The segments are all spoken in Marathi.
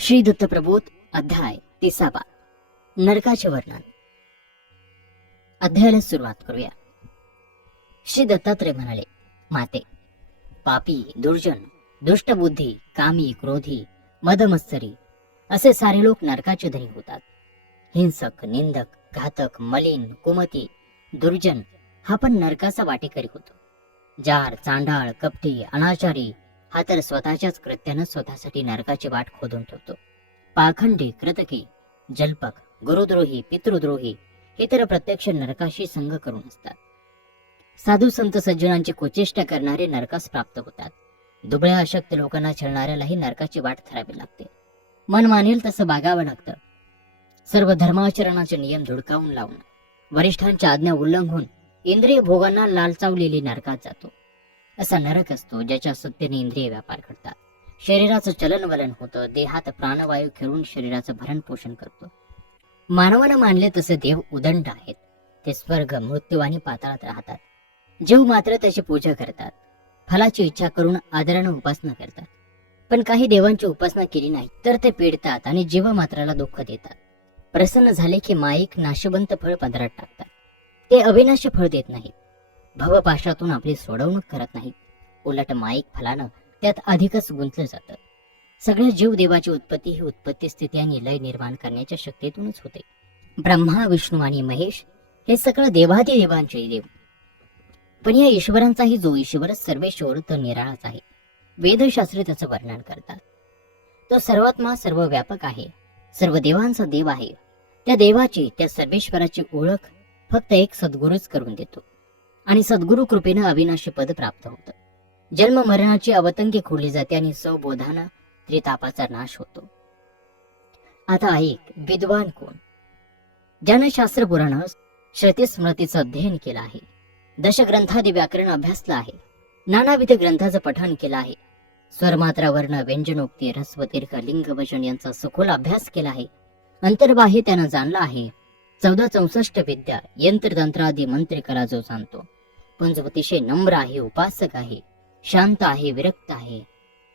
श्री दत्तप्रबोध अध्याय 30 नरकाचे वर्णन. अध्यायाला सुरुवात करूया. श्री दत्तात्रय म्हणाले, माते, पापी, दुर्जन, दुष्टबुद्धी, कामी, क्रोधी, मदमत्सरी असे सारे लोक नरकाचे धनी होतात. हिंसक, निंदक, घातक, मलिन, कुमती, दुर्जन हा पण नरकाचा वाटेकरी होतो. जार, चांडाळ, कपटी, अनाचारी हा तर स्वतःच्याच कृत्यानं स्वतःसाठी नरकाची वाट खोदून ठेवतो. पाखंडी, कृतकी, जल्पक, गुरुद्रोही, पितृद्रोही हे तर प्रत्यक्ष नरकाशी संग करून असतात. साधू संत सज्जनांची कुचेष्टा करणारे नरकास प्राप्त होतात. दुबळ्या अशक्त लोकांना छळणाऱ्यालाही नरकाची वाट ठरावी लागते. मन मानेल तसं बागावं लागतं. सर्व धर्माचरणाचे नियम धुडकावून लावून वरिष्ठांच्या आज्ञा उल्लंघून इंद्रिय भोगांना लालचावलेली नरकात जातो. असा नरक असतो ज्याच्या सत्तेने इंद्रिय व्यापार करतात. शरीराचं चलनवलन होतं. देहात प्राणवायू खेळून शरीराचं भरण पोषण करतो. मानवानं मानले तसे देव उदंड आहेत. ते स्वर्ग, मृत्यू आणि पाताळात राहतात. जीव मात्र त्याची पूजा करतात. फलाची इच्छा करून आदरानं उपासना करतात. पण काही देवांची उपासना केली नाही तर ते पेडतात आणि जीव मात्राला दुःख देतात. प्रसन्न झाले की माईक नाशवंत फळ पदरात टाकतात. ते अविनाशी फळ देत नाहीत. भवपाशातून आपली सोडवणूक करत नाहीत. उलट माईक फलानं त्यात अधिकच गुंतलं जातं. सगळ्या जीव देवाची उत्पत्ती ही उत्पत्ती, स्थिती आणि लय निर्माण करण्याच्या शक्तीतूनच होते. ब्रह्मा, विष्णू आणि महेश हे सगळं देवाधिदेवांचे देव. पण या ईश्वरांचाही जो ईश्वर सर्वेश्वर तो निराळाच आहे. वेदशास्त्रे त्याचं वर्णन करतात. तो सर्वात्मा, सर्व व्यापक आहे. सर्व देवांचा देव आहे. त्या देवाची, त्या सर्वेश्वराची ओळख फक्त एक सद्गुरूच करून देतो आणि सद्गुरु कृपेनं अविनाशी पद प्राप्त होतं. जन्म मरणाची अवतंकी खोडली जाते आणि सौबोधानं त्रितापाचा नाश होतो. आता ऐक, विद्वान कोण? ज्यानं शास्त्र पुराण श्रुती स्मृतीचं अध्ययन केलं आहे, दशग्रंथादी व्याकरण अभ्यासलं आहे, नानाविध ग्रंथाचं पठण केलं आहे, स्वरमात्रा, वर्ण, व्यंजनोक्ती, ऱ्हस्व, दीर्घ, लिंग, वचन यांचा सखोल अभ्यास केला आहे, अंतर्बाह्य त्यानं जाणलं आहे, 1464 विद्या, यंत्रतंत्रादी मंत्र कला जो जाणतो, पण जो अतिशय नम्र आहे, उपासक आहे, शांत आहे, विरक्त आहे,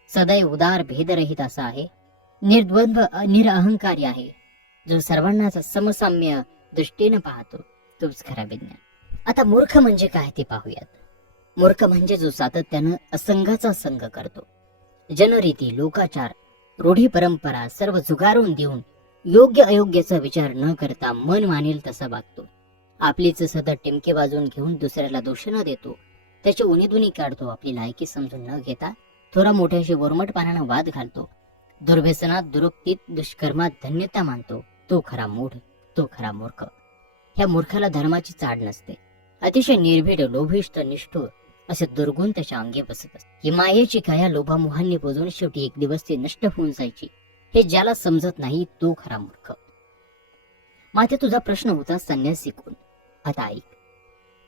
सदैव उदार भेदरहित असा आहे, निर्द्वंद्व निरअहंकारी आहे, जो सर्वांनाच समसाम्य दृष्टीने पाहतो, तोच खरा विज्ञान. आता मूर्ख म्हणजे काय ते पाहूयात. मूर्ख म्हणजे जो सातत्यानं असंगाचा संग करतो. जनरीती, लोकाचार, रूढी परंपरा सर्व जुगारून देऊन योग्य अयोग्याचा विचार न करता मन मानेल तसा वागतो. आपलीच सतत टिमके वाजवून घेऊन दुसऱ्याला दोष न देतो. त्याची उणीदुणी काढतो. आपली लायकी समजून न घेता थोरा मोठ्याशी वरमटपणानं वाद घालतो. दुर्व्यसनात, दुरुक्तीत, दुष्कर्मात धन्यता मानतो. तो खरा मूढ, तो खरा मूर्ख. ह्या मूर्खाला धर्माची चाड नसते. अतिशय निर्भीड, लोभिष्ठ, निष्ठुर असे दुर्गुण त्याच्या अंगी बसत असते. ही मायेची काया लोभामोहांनी पोजून शेवटी एक दिवस ती नष्ट होऊन जायची हे ज्याला समजत नाही तो खरा मूर्ख. मात्र तुझा प्रश्न होता संन्यासी कोण? आता ऐक.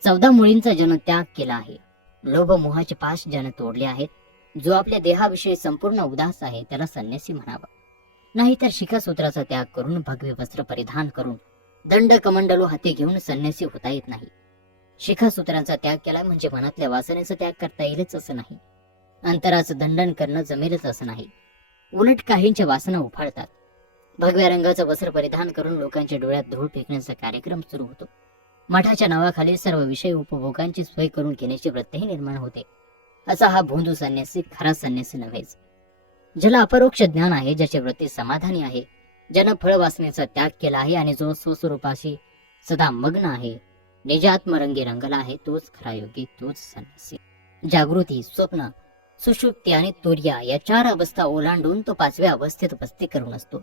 14 मुळींचा जन त्याग केला आहे. लोभमोहाचे पाश जन तोडले आहेत. जो आपल्या देहाविषयी संपूर्ण उदास आहे त्याला संन्यासी म्हणावा. नाहीतर शिखासूत्राचा त्याग करून, भगवे वस्त्र परिधान करून, दंड कमंडलो हाती घेऊन संन्यासी होता येत नाही. शिखासूत्रांचा त्याग केला म्हणजे मनातल्या वासनेचा त्याग करता येईलच असं नाही. अंतराचं दंडन करणं जमेलच असं नाही. उलट काहींच्या वासना उफाळतात. भगव्या रंगाचं वस्त्र परिधान करून लोकांच्या डोळ्यात धूळ फेकण्याचा कार्यक्रम सुरू होतो. मठाच्या नावाखाली सर्व विषय उपभोगांची सोय करून घेण्याची वृत्तीही निर्माण होते. असा हा भोंदू संन्यासी खरा संन्यासी नव्हेच. ज्याला अपरोक्ष ज्ञान आहे, ज्याची वृत्ती समाधानी आहे, ज्यानं फळवासनेचा त्याग केला आहे आणि जो स्वस्वरूपाशी सदा मग्न आहे, निजात्मरंगी रंगला आहे, तोच खरा योगी, तोच संन्यासी. जागृती, स्वप्न, सुषुप्ती आणि तुर्या या 4 अवस्था ओलांडून तो 5व्या अवस्थेत वस्ती करून असतो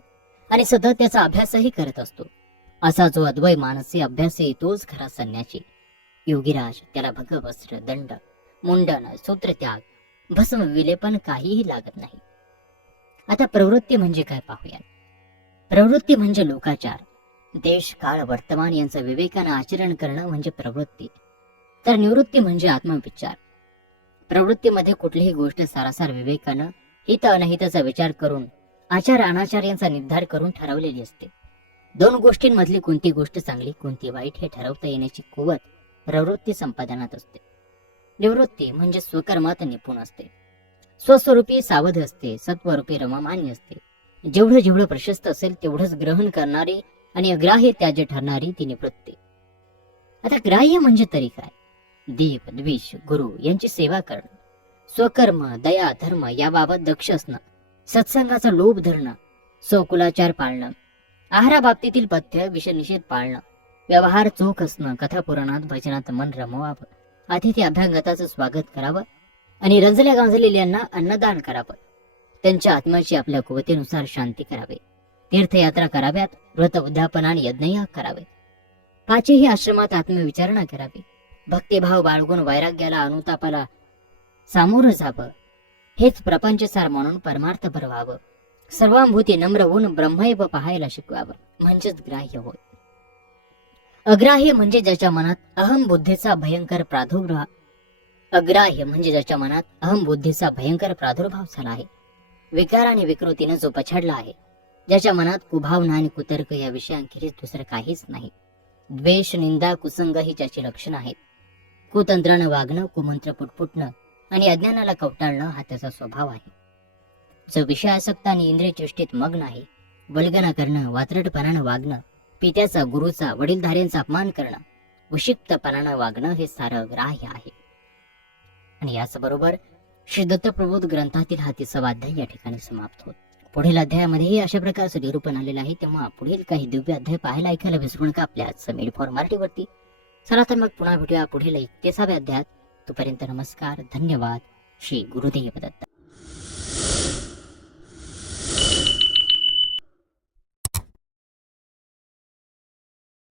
आणि सतत त्याचा अभ्यासही करत असतो. असा जो अद्वय मानसी अभ्यासी तोच खरा संन्यासी. योगीराज त्याला भगवस्त्र, दंड, मुंडन, सूत्रत्याग, भस्म विलेपन काहीही लागत नाही. आता प्रवृत्ती म्हणजे काय पाहूया. प्रवृत्ती म्हणजे लोकाचार, देश, काळ, वर्तमान यांचं विवेकानं आचरण करणं म्हणजे प्रवृत्ती. तर निवृत्ती म्हणजे आत्मविचार. प्रवृत्तीमध्ये कुठलीही गोष्ट सारासार विवेकानं हित अनहिताचा विचार करून, आचार अनाचार यांचा निर्धार करून ठरवलेली असते. 2 गोष्टींमधली कोणती गोष्ट चांगली, कोणती वाईट हे ठरवता येण्याची कुवत प्रवृत्ती संपादनात असते. निवृत्ती म्हणजे स्वकर्मात निपुण असते. स्वस्वरूपी सावध असते. सत्वरूपी रममान्य असते. जेवढं जेवढं प्रशस्त असेल तेवढंच ग्रहण करणारी आणि अग्राह्य त्याज्य ठरणारी ती निवृत्ती. आता ग्राह्य म्हणजे तरी काय? देव, द्वेष, गुरु यांची सेवा करणं, स्वकर्म, दया, धर्म याबाबत दक्ष असणं, सत्संगाचा लोभ धरणं, स्वकुलाचार पाळणं, आहाराबाबतीतील पथ्य विषनिषेध पाळणं, व्यवहार चोख असणं, कथापुराणात भजनात मन रमवावं, अतिथी अभ्यांगताचं स्वागत करावं आणि रंजल्या गांजलेल्यांना अन्नदान करावं, त्यांच्या आत्म्याची आपल्या कुवतेनुसार शांती करावे, तीर्थयात्रा कराव्यात, व्रत उद्यापन आणि यज्ञयाग करावे, पाचही आश्रमात आत्मविचारणा करावी, भक्तिभाव बाळगून वैराग्याला अनुतापाला सामोरं जावं, हेच प्रपंचसार म्हणून परमार्थपर व्हावं, सर्वांभूती नम्र होऊन ब्रह्मैव पाहायला शिकवावं, म्हणजेच ग्राह्य होय. अग्राह्य म्हणजे ज्याच्या मनात अहम बुद्धीचा भयंकर प्रादुर्भाव झाला आहे, विकार आणि विकृतीनं जो पछाडला आहे, ज्याच्या मनात कुभावना आणि कुतर्क या विषयांखेरीज दुसरं काहीच नाही, द्वेष, निंदा, कुसंग ही ज्याची लक्षणं आहेत, कुतंत्रानं वागणं, कुमंत्र पुटपुटणं आणि अज्ञानाला कवटाळणं हा त्याचा स्वभाव आहे, जो विषयासक्त आणि इंद्रिय चेष्टेत मग्न आहे, वल्गना करणं, वात्रटपणानं वागणं, पित्याचा, गुरुचा, वडीलधाऱ्यांचा अपमान करणं, विक्षिप्तपणानं वागणं हे सारं ग्राह्य आहे. आणि याच बरोबर श्री दत्तप्रबोध ग्रंथातील हा 30वा अध्याय या ठिकाणी समाप्त होत. पुढील अध्यायामध्येही अशा प्रकारचं निरूपण आलेलं आहे, तेव्हा पुढील काही दिव्य अध्याय पाहायला ऐकायला विसरू नका आपल्या समीर फॉर मराठीवरती. चला तर मग पुन्हा भेटूया पुढील 31व्या अध्यायात. तोपर्यंत नमस्कार, धन्यवाद, श्री गुरुदेव दत्त.